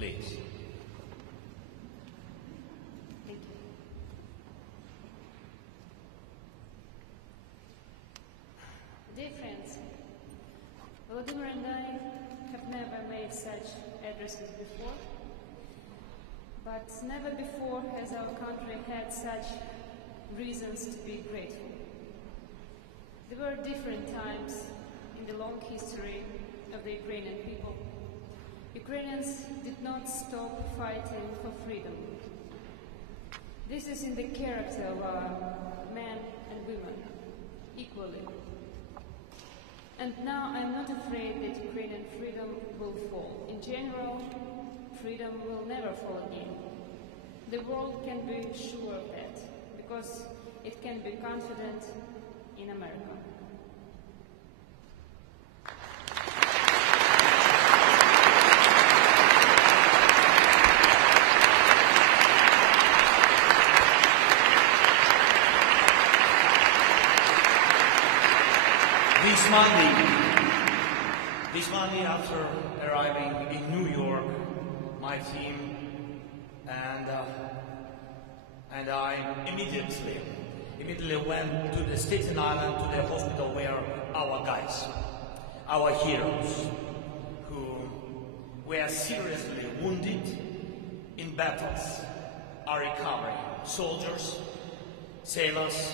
Please. Thank you. Dear friends, Volodymyr and I have never made such addresses before, but never before has our country had such reasons to be grateful. There were different times in the long history of the Ukrainian people. Ukrainians did not stop fighting for freedom. This is in the character of our men and women, equally. And now I'm not afraid that Ukrainian freedom will fall. In general, freedom will never fall again. The world can be sure of that, because it can be confident in America. This Monday, after arriving in New York, my team and I immediately went to the Staten Island, to the hospital where our guys, our heroes, who were seriously wounded in battles, are recovering. Soldiers, sailors,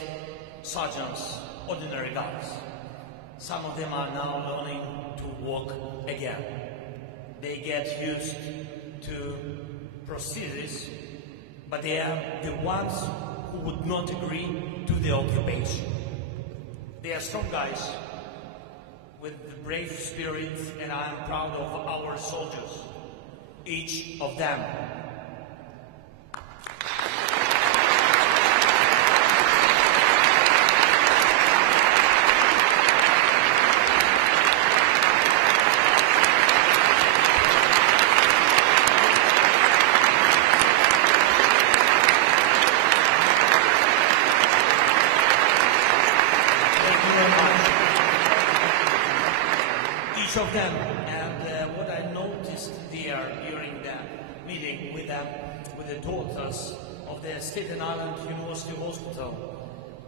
sergeants, ordinary guys. Some of them are now learning to walk again. They get used to prostheses, but they are the ones who would not agree to the occupation. They are strong guys with the brave spirit, and I am proud of our soldiers, each of them. Of them, and what I noticed there during that meeting with them, with the daughters of the Staten Island University Hospital,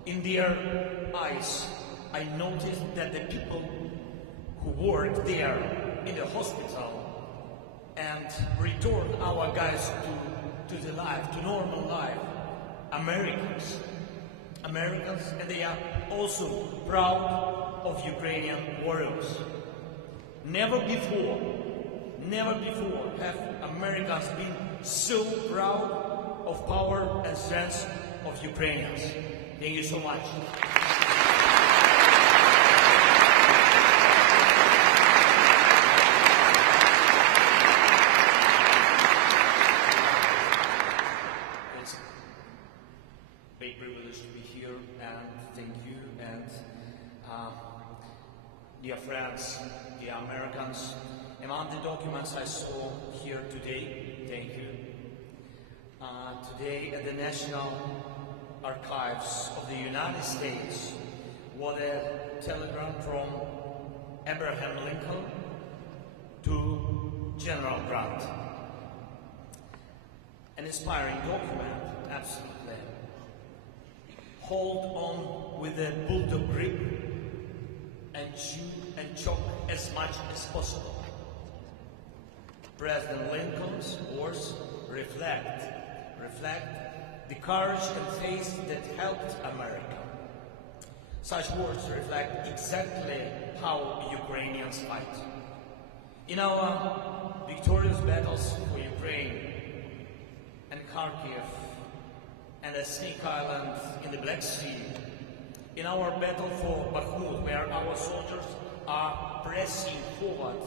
in their eyes, I noticed that the people who work there in the hospital and returned our guys to the life, to normal life, Americans, and they are also proud of Ukrainian warriors. Never before have Americans been so proud of power and strength of Ukrainians. Thank you so much. It's a big privilege to be here, and thank you. And dear friends, dear Americans, among the documents I saw here today, thank you, today at the National Archives of the United States was a telegram from Abraham Lincoln to General Grant. An inspiring document, absolutely. Hold on with a bulldog grip and chew and choke as much as possible. President Lincoln's words reflect the courage and faith that helped America. Such words reflect exactly how Ukrainians fight. In our victorious battles for Ukraine and Kharkiv and the Snake Island in the Black Sea, in our battle for Bakhmut, where our soldiers are pressing forward,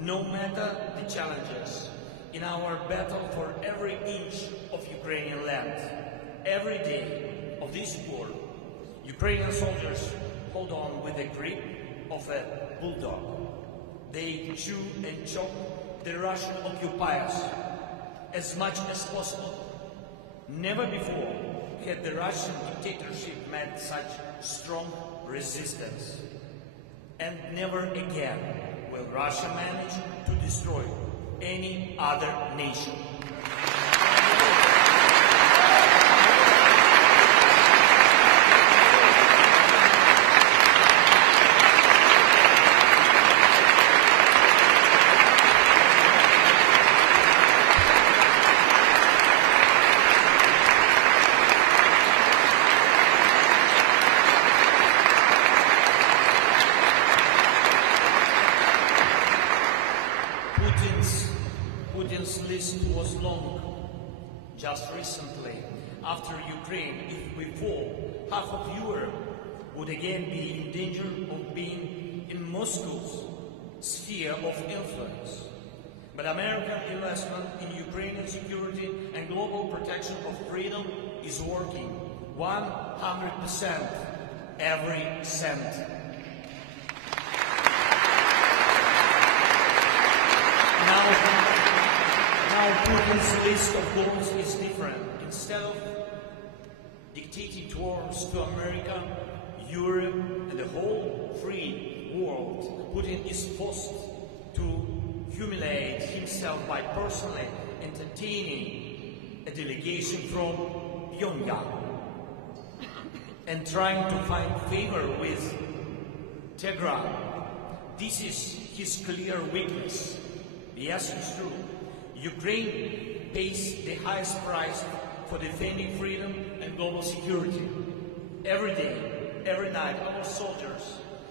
no matter the challenges, in our battle for every inch of Ukrainian land, every day of this war, Ukrainian soldiers hold on with the grip of a bulldog. They chew and choke the Russian occupiers as much as possible. Never before had the Russian dictatorship met such strong resistance. And never again will Russia manage to destroy any other nation. Putin's list was long. Just recently, after Ukraine, if we fall, half of Europe would again be in danger of being in Moscow's sphere of influence. But American investment in Ukrainian security and global protection of freedom is working 100%, every cent. Now Putin's list of goals is different. Instead of dictating terms to America, Europe, and the whole free world, Putin is forced to humiliate himself by personally entertaining a delegation from Pyongyang and trying to find favor with Tehran. This is his clear weakness. Yes, it's true. Ukraine pays the highest price for defending freedom and global security. Every day, every night,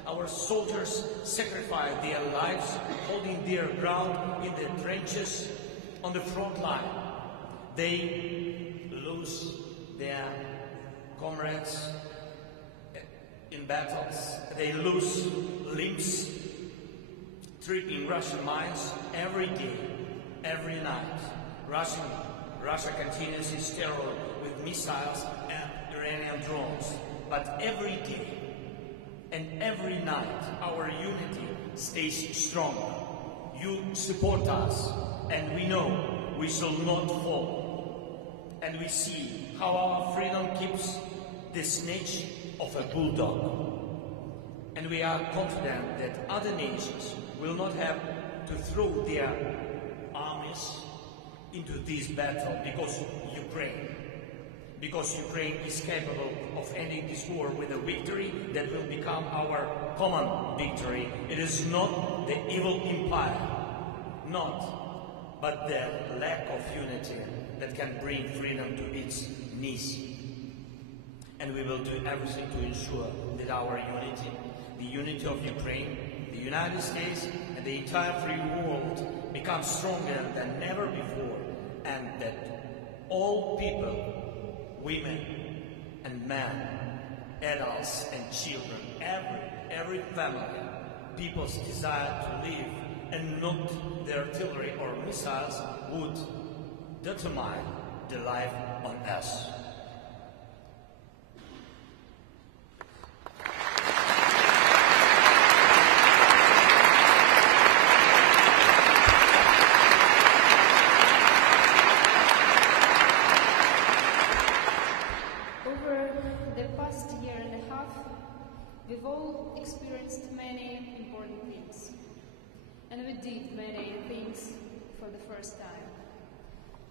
our soldiers sacrifice their lives holding their ground in the trenches on the front line. They lose their comrades in battles. They lose limbs tripping Russian mines every day, every night. Russia continues its terror with missiles and Iranian drones. But every day and every night, our unity stays strong. You support us, and we know we shall not fall. And we see how our freedom keeps the snitch of a bulldog. And we are confident that other nations will not have to throw their armies into this battle because Ukraine is capable of ending this war with a victory that will become our common victory. It is not the evil empire, but the lack of unity that can bring freedom to its knees. And we will do everything to ensure that our unity, the unity of Ukraine, the United States, and the entire free world become stronger than never before, and that all people, women and men, adults and children, every family, people's desire to live and not the artillery or missiles would determine the life on us. We've all experienced many important things, and we did many things for the first time.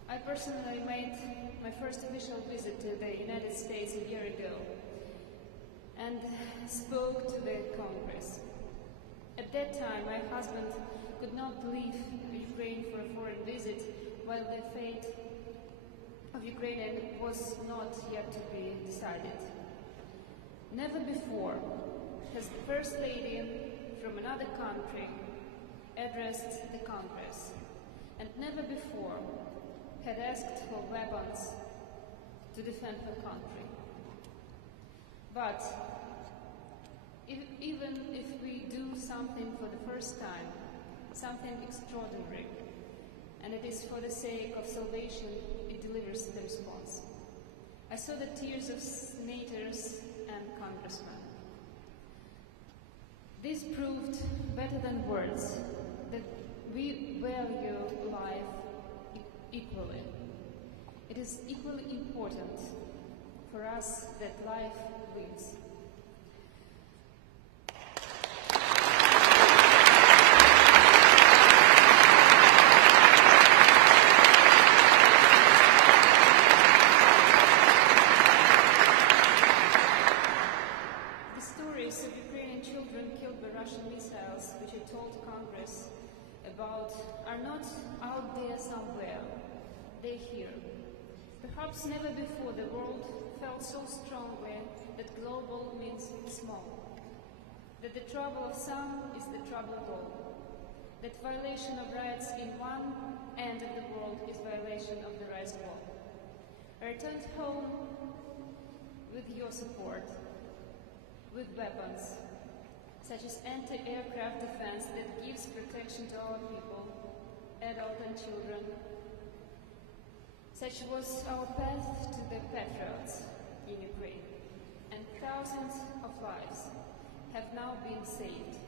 I personally made my first official visit to the United States a year ago and spoke to the Congress. At that time, my husband could not leave Ukraine for a foreign visit while the fate of Ukraine was not yet to be decided. Never before has the First Lady from another country addressed the Congress, and never before had asked for weapons to defend her country. But even if we do something for the first time, something extraordinary, and it is for the sake of salvation, it delivers the response. I saw the tears of senators and congressmen. This proved better than words that we value life equally. It is equally important for us that life wins. are not out there somewhere. They're here. Perhaps never before the world felt so strongly that global means small, that the trouble of some is the trouble of all, that violation of rights in one end of the world is violation of the rights of all. I returned home with your support, with weapons, such as anti-aircraft defense that gives protection to our people, adults and children. Such was our path to the patriots in Ukraine, and thousands of lives have now been saved.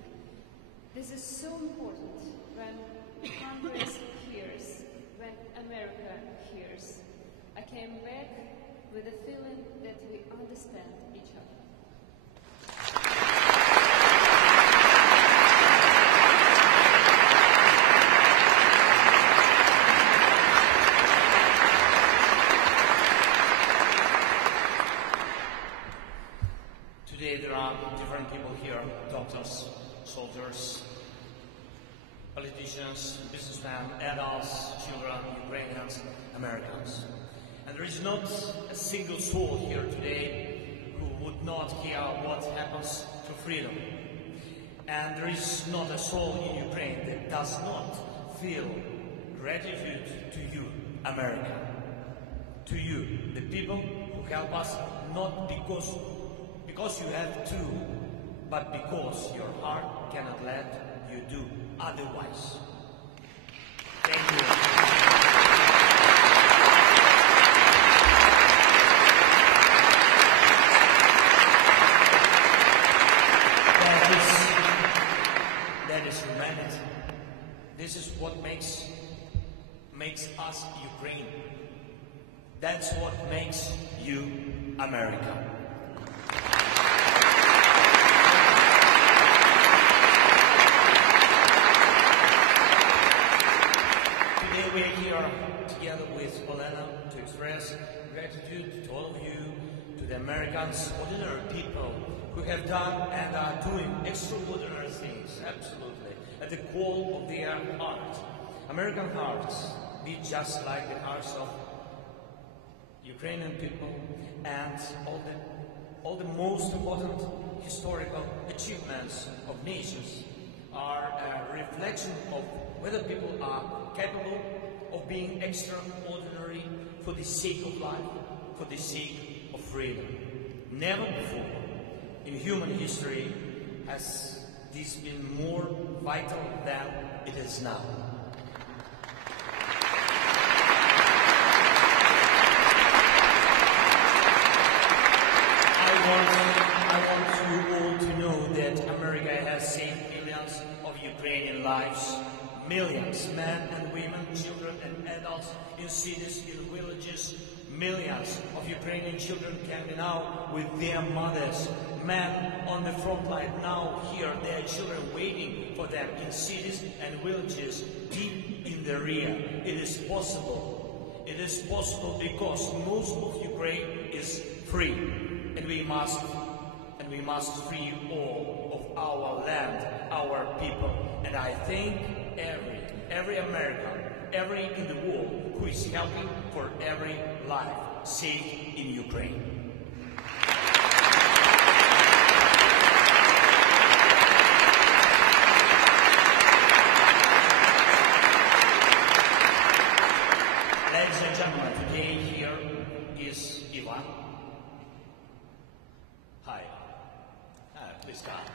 This is so important when Congress hears, when America hears. I came back with a feeling that we understand each other. Today there are different people here, doctors, soldiers, politicians, businessmen, adults, children, Ukrainians, Americans. And there is not a single soul here today who would not care what happens to freedom. And there is not a soul in Ukraine that does not feel gratitude to you, America. To you, the people who help us, not because you have to, but because your heart cannot let you do otherwise. Thank you. That is humanity. This is what makes us Ukraine. That's what makes you America. We are here together with Olena to express gratitude to all of you, to the Americans, ordinary people who have done and are doing extraordinary things, absolutely, at the core of their heart. American hearts beat just like the hearts of Ukrainian people, and all the most important historical achievements of nations are a reflection of whether people are capable of being extraordinary for the sake of life, for the sake of freedom. Never before in human history has this been more vital than it is now. I want you all to know that America has saved millions of Ukrainian lives. Millions, men and women, children and adults in cities, in villages. Millions of Ukrainian children can now with their mothers. Men on the front line now hear their children waiting for them in cities and villages deep in the rear. It is possible. It is possible because most of Ukraine is free, and we must free all of our land, our people. And I thank every American, every in the world who is helping for every life saved in Ukraine. Ladies and gentlemen, today here is Ivan. Hi. Please come.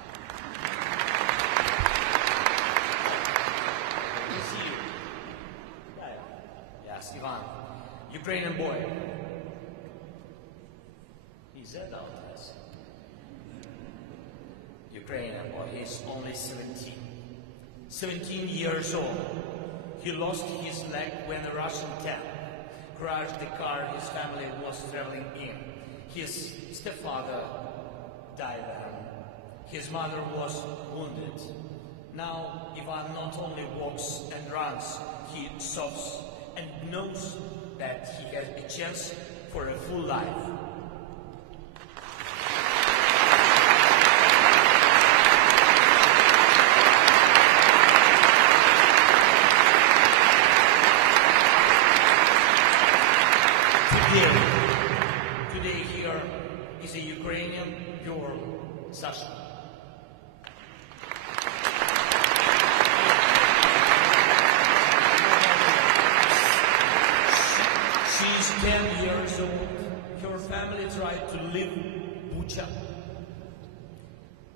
Yes, Ivan, Ukrainian boy. He's adult, yes. Ukrainian boy, he's only 17. 17 years old. He lost his leg when a Russian tank crashed the car his family was traveling in. His stepfather died then. His mother was wounded. Now Ivan not only walks and runs, he sobs and knows that he has a chance for a full life. the Ukrainian girl, Sasha. She's 10 years old. Her family tried to leave Bucha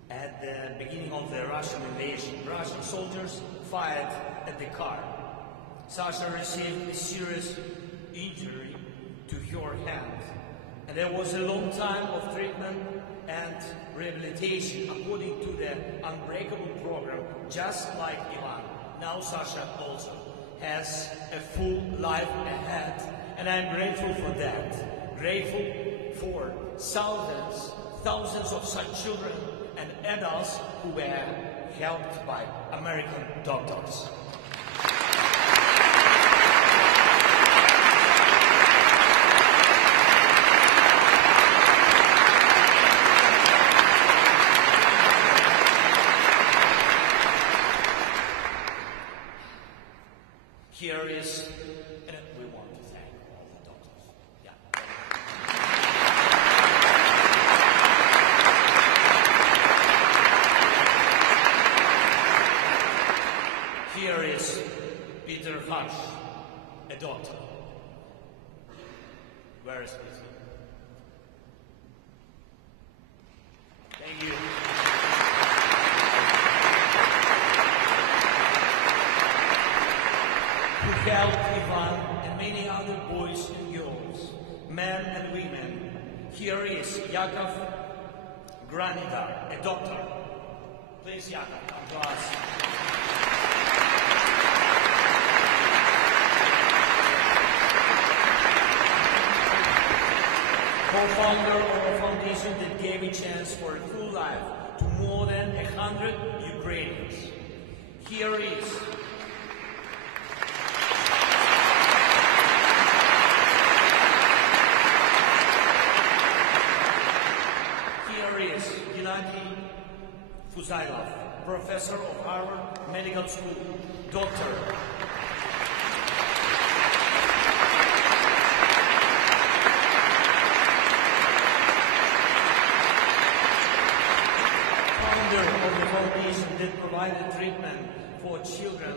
at the beginning of the Russian invasion. Russian soldiers fired at the car. Sasha received a serious injury to her hand, and there was a long time of treatment and rehabilitation according to the Unbreakable program, just like Ivan. Now Sasha also has a full life ahead, and I'm grateful for that. Grateful for thousands of such children and adults who were helped by American doctors. Here is, and we want to thank all the doctors. Yeah. Here is Peter Hush, a doctor. Where is Peter? Thank you. Who helped Ivan and many other boys and girls, men and women. Here is Yakov Granidar, a doctor. Please, Yakov, come to us. Co-founder of a foundation that gave a chance for a full life to more than 100 Ukrainians. Here is Gennady Fuzailov, professor of Harvard Medical School, doctor. Founder of the foundation that provided treatment for children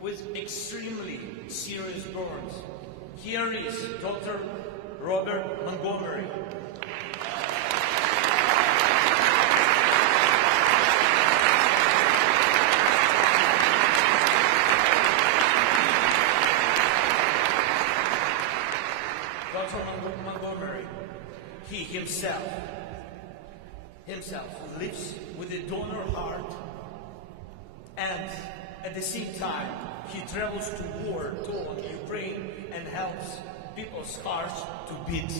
with extremely serious burns. Here is Dr. Robert Montgomery. Montgomery, he himself lives with a donor heart, and at the same time he travels to war-torn Ukraine and helps people's hearts to beat.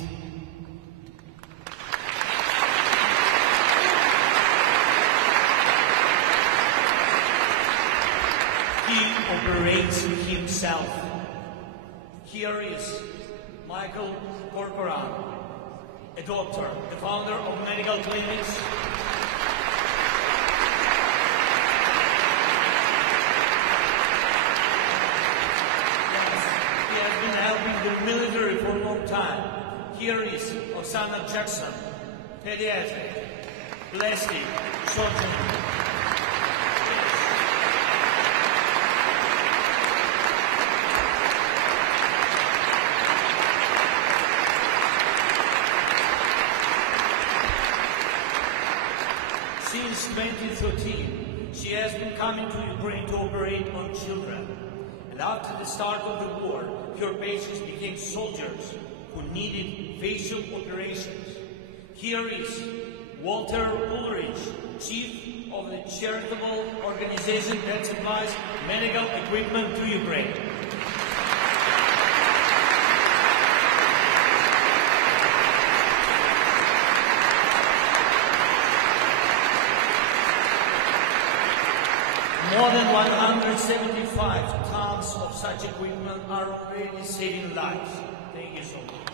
He operates himself. Here is Michael Corcoran, a doctor, the founder of medical clinics. Yes, he has been helping the military for a long time. Here is Oksana Jackson, pediatric, plastic surgeon. Since 2013, she has been coming to Ukraine to operate on children. And after the start of the war, her patients became soldiers who needed facial operations. Here is Walter Ulrich, chief of the charitable organization that supplies medical equipment to Ukraine. More than 175 tons of such equipment are already saving lives. Thank you so much.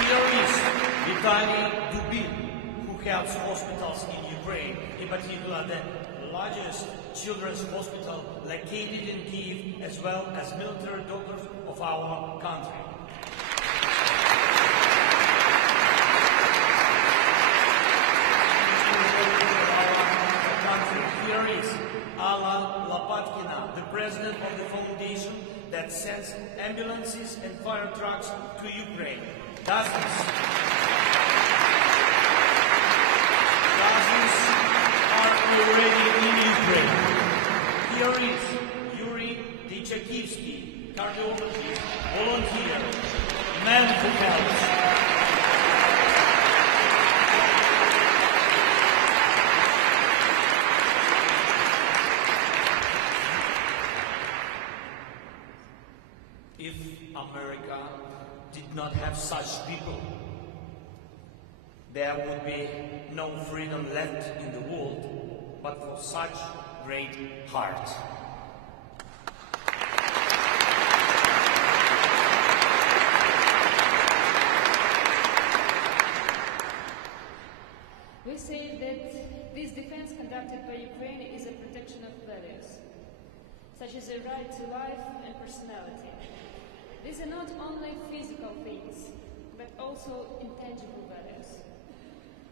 Here is Vitaly Dubin, who helps hospitals in Ukraine, in particular the largest children's hospital located in Kyiv, as well as military doctors of our country. Lopatkina, the president of the foundation that sends ambulances and fire trucks to Ukraine. Dozens are already in Ukraine. Here is Yuri Tychakivsky, cardiologist, volunteer, man who helps. If America did not have such people, there would be no freedom left in the world, but for such great hearts. We say that this defense conducted by Ukraine is a protection of values, such as a right to life and personality. These are not only physical things, but also intangible values.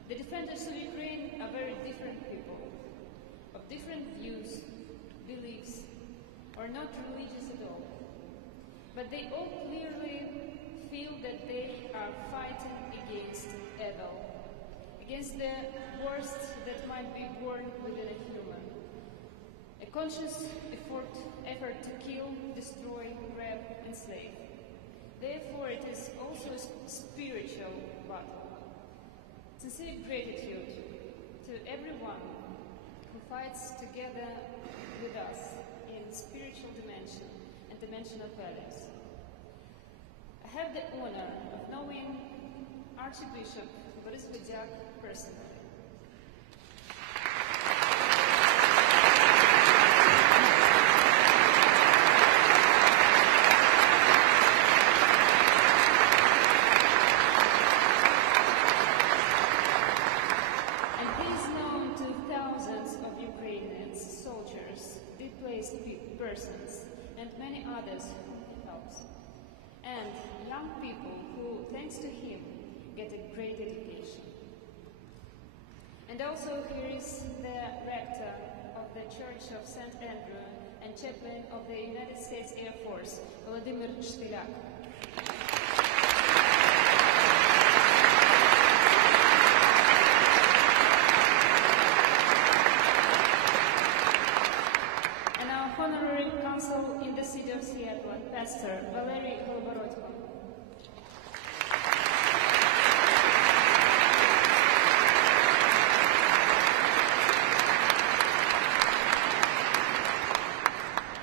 The defenders of Ukraine are very different people, of different views, beliefs, or not religious at all. But they all clearly feel that they are fighting against evil, against the worst that might be born within a human. A conscious effort to kill, destroy, grab, enslave. Therefore, it is also a spiritual battle. Sincere gratitude to everyone who fights together with us in spiritual dimension and dimension of values. I have the honor of knowing Archbishop Boris Budyak personally. Persons and many others he helps, and young people who, thanks to him, get a great education. And also here is the rector of the Church of St. Andrew and chaplain of the United States Air Force, Volodymyr Zelenskyy. In the city of Seattle, Pastor Valery Kolborodko.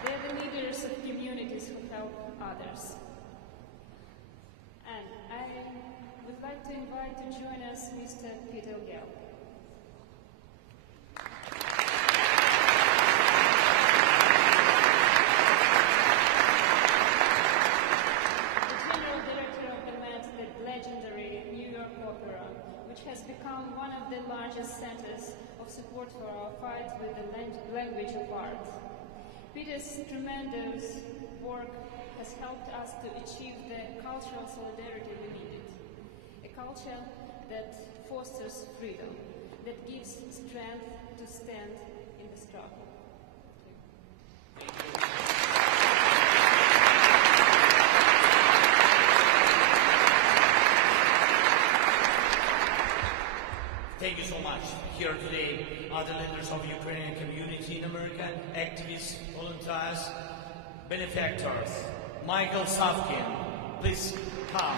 They are the leaders of communities who help others. And I would like to invite to join us Mr. Peter Gell. Has become one of the largest centers of support for our fight with the language of art. Peter's tremendous work has helped us to achieve the cultural solidarity we needed. A culture that fosters freedom, that gives strength to stand in the struggle. Thank you so much. Here today are the leaders of the Ukrainian community in America, activists, volunteers, benefactors. Michael Savkin, please come.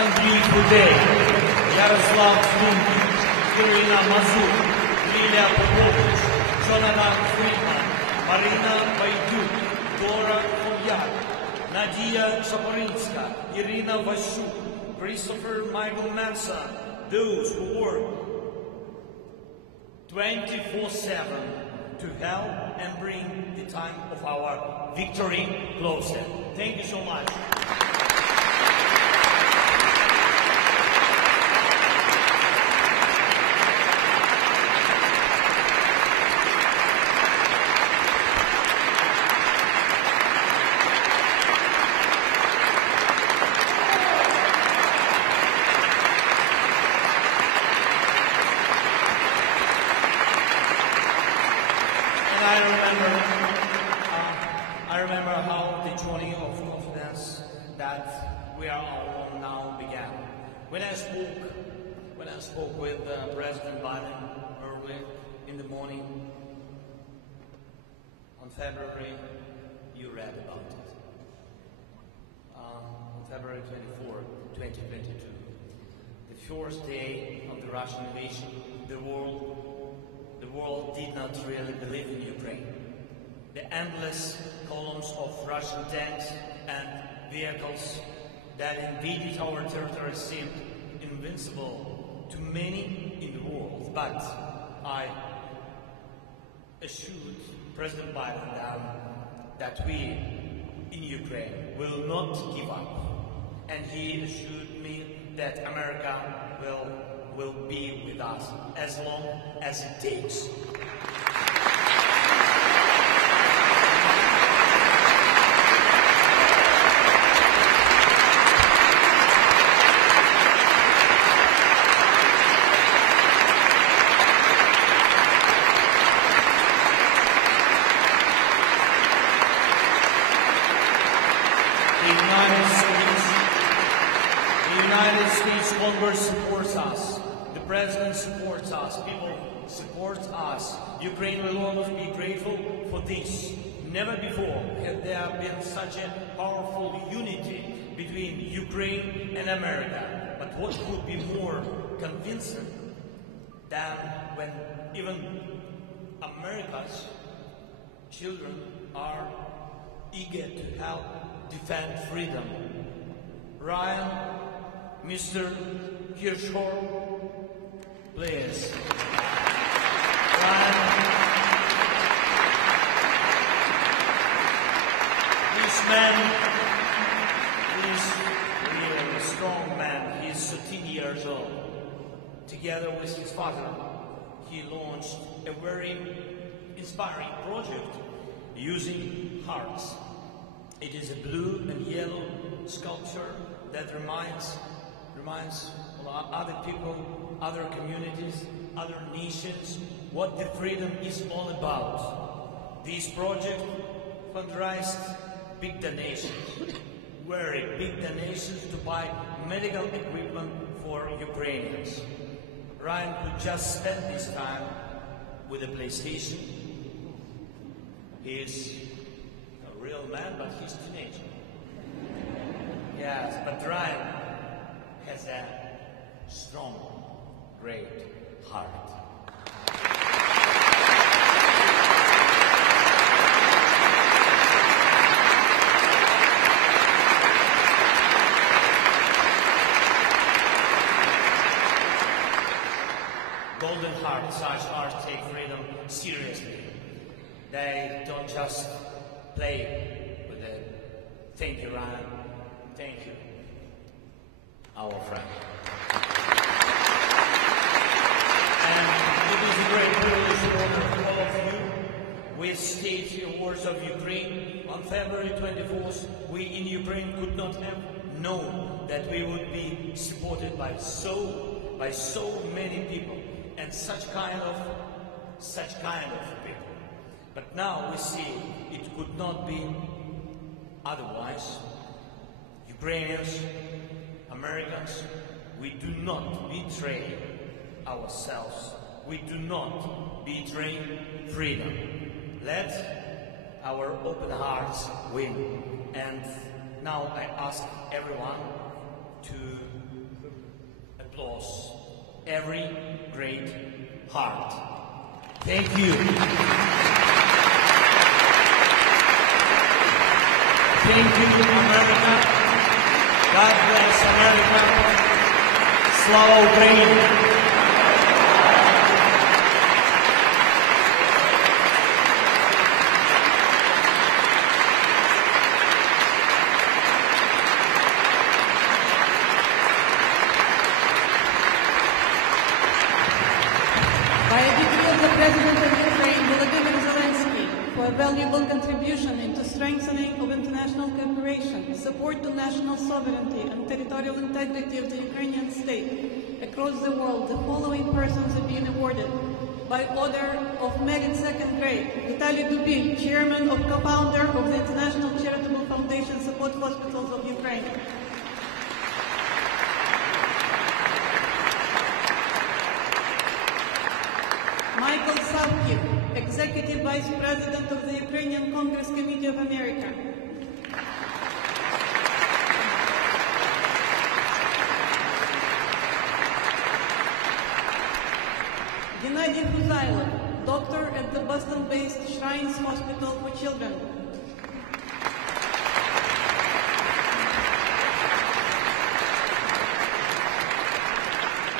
Andriy Budey, Yaroslav Slunkin, Irina Mazur, Lilia Popovich, Jonathan Friedman, Marina Bayduk, Dora Kovyak, Nadia Zaporinska, Irina Vashuk, Christopher Michael Manson, those who work 24/7 to help and bring the time of our victory closer. Thank you so much. I remember I remember how the journey of confidence that we are on now began. When I spoke with President Biden early in the morning on February, you read about it. On February 24, 2022, the first day of the Russian invasion, the world did not really believe in Ukraine. The endless columns of Russian tanks and vehicles that invaded our territory seemed invincible to many in the world. But I assured President Biden that we in Ukraine will not give up. And he assured me that America will be with us as long as it takes. Congress supports us, the President supports us, people support us. Ukraine will always be grateful for this. Never before had there been such a powerful unity between Ukraine and America. But what could be more convincing than when even America's children are eager to help defend freedom? Ryan, Mr. Kirchhoff, please. Ryan, this man is really a strong man. He is 13 years old. Together with his father, he launched a very inspiring project using hearts. It is a blue and yellow sculpture that reminds other people, other communities, other nations what the freedom is all about. This project fundraised big donations, very big donations to buy medical equipment for Ukrainians. Ryan could just spend this time with a PlayStation. He is a real man, but he's a teenager. Yes, but Ryan has a strong, great heart. Golden hearts, such hearts take freedom seriously. They don't just play with it. Thank you, Ryan. Thank you, our friend. And it is a great privilege to honor all of you with State Awards of Ukraine. On February 24th, we in Ukraine could not have known that we would be supported by so many people and such kind of people. But now we see it could not be otherwise. Ukrainians, Americans, we do not betray ourselves. We do not betray freedom. Let our open hearts win. And now I ask everyone to applaud every great heart. Thank you. Thank you, America. God bless America. Slava Ukraini. By a decree of the President of Ukraine, Volodymyr Zelenskyy, for a valuable contribution into strengthening of international cooperation, support to national sovereignty and territorial integrity of the Ukrainian state across the world, the following persons have been awarded: by order of merit second grade, Vitaly Dubil, chairman of co-founder of the International Charitable Foundation Support Hospitals of Ukraine. Michael Savkiv, Executive Vice President of the Ukrainian Congress Committee of America. Gennady Huzailov, doctor at the Boston-based Shrines Hospital for Children.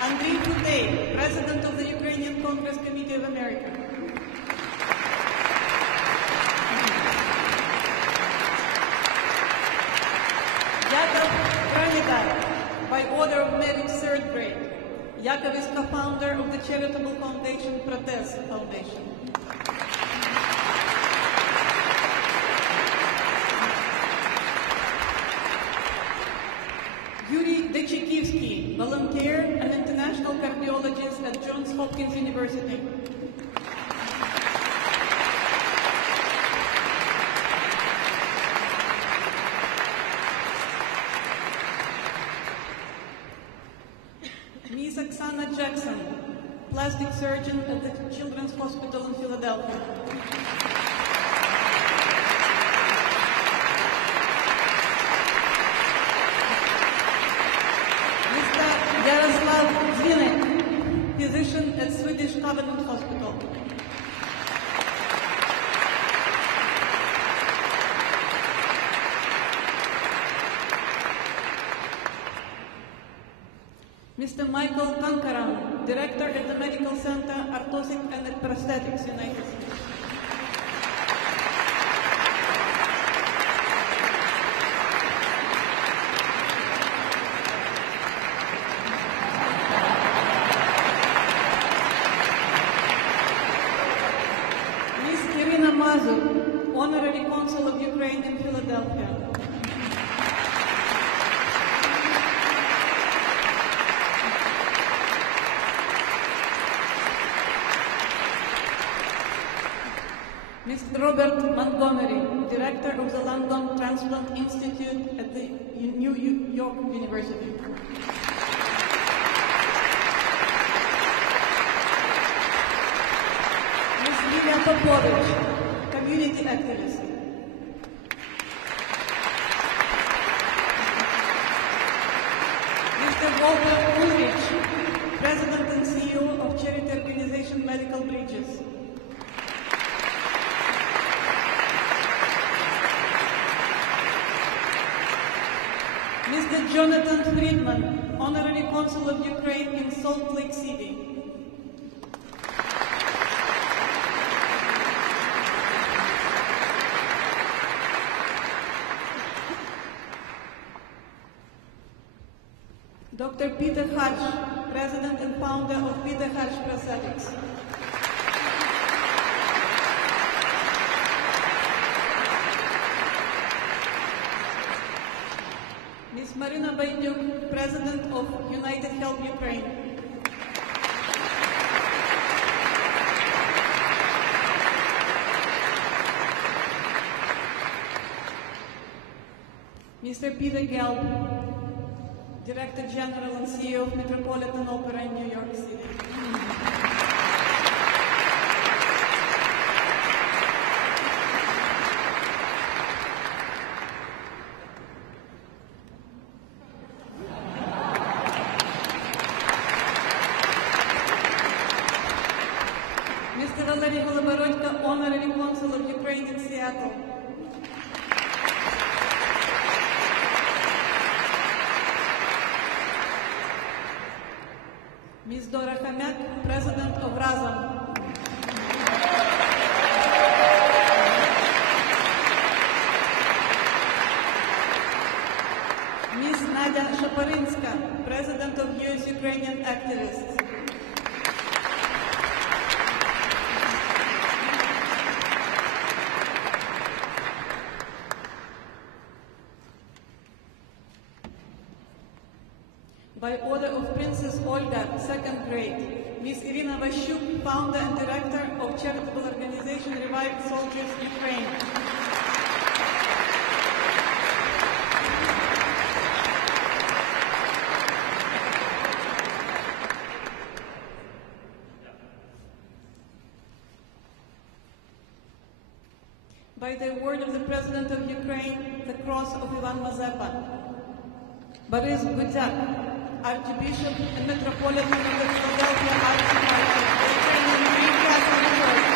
Andriy Futey, President of the Ukrainian Congress Committee of America. Yakov Granidar, by order of merit third grade. Yakov is co-founder of the charitable foundation Protez Foundation. Yuri Dechikivsky, volunteer and international cardiologist at Johns Hopkins University. Ms. Oksana Jackson, plastic surgeon at the Children's Hospital in Philadelphia. Mr. Yaroslav Zvinek, physician at Swedish Covenant Hospital. Mr. Michael Kankaran, director at the Medical Center Orthotic and Prosthetics, United States. Ms. Irina Mazur, honorary consul of Ukraine in Philadelphia. Mr. Robert Montgomery, director of the London Transplant Institute at the New York University. Ms. Lilia Popovich, community activist. Mr. Walter Ulrich, president and CEO of charity organization Medical Bridges. Mr. Jonathan Friedman, honorary consul of Ukraine in Salt Lake City. Dr. Peter Hatch, president and founder of Peter Hatch Prosthetics. Ms. Marina Baidyuk, President of United Help Ukraine. Mr. Peter Gelb, Director General and CEO of Metropolitan Opera in New York City. Mr. Valery Goloborodko, Honorary Consul of Ukraine in Seattle. Ms. Dora Khomyak, President of Razom. Ms. Nadia Shaporinska, President of U.S. Ukrainian Activists. By order of Princess Olga, second grade, Ms. Irina Vashuk, founder and director of charitable organization Revived Soldiers Ukraine. By the award of the President of Ukraine, the Cross of Ivan Mazepa. Boris Gudyak, Archbishop and Metropolitan of the Philadelphia Archdiocese, the Ukrainian Greek Catholic Church.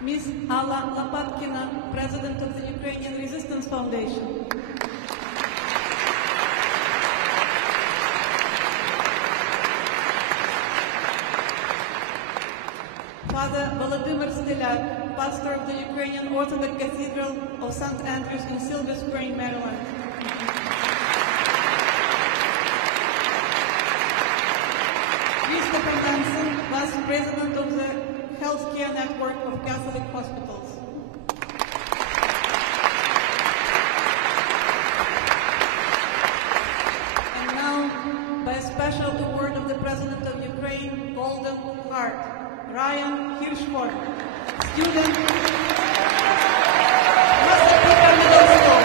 Ms. Alla Lopatkina, President of the Ukrainian Resistance Foundation. Father Volodymyr Zelenskyy, pastor of the Ukrainian Orthodox Cathedral of St. Andrews in Silver Spring, Maryland. Christopher Manson, Vice President of the Healthcare Network of Catholic Hospitals. And now, by a special award of the President of Ukraine, Golden Heart, Ryan Hirschford, student, Massapequa Middle School.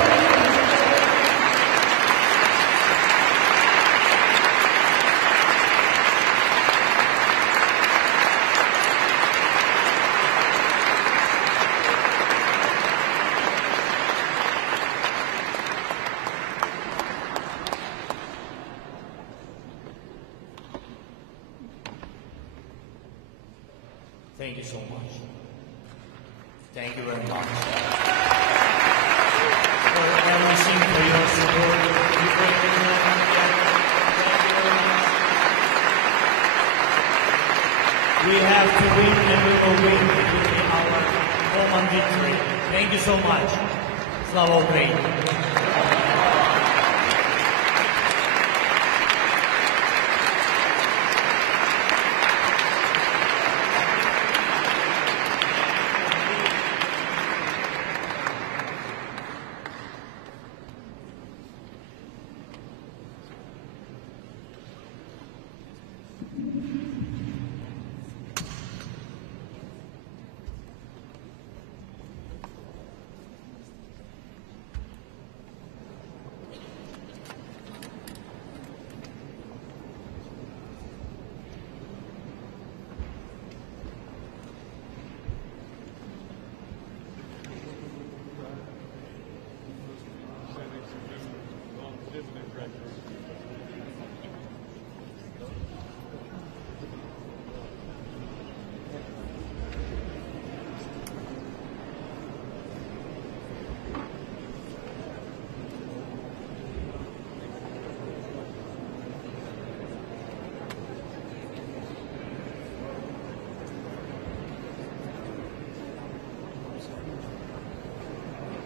Thank you so much. Thank you very much for everything, for your support. We have to win and we will win. It will be our common victory. Thank you so much. Slava Ukraini.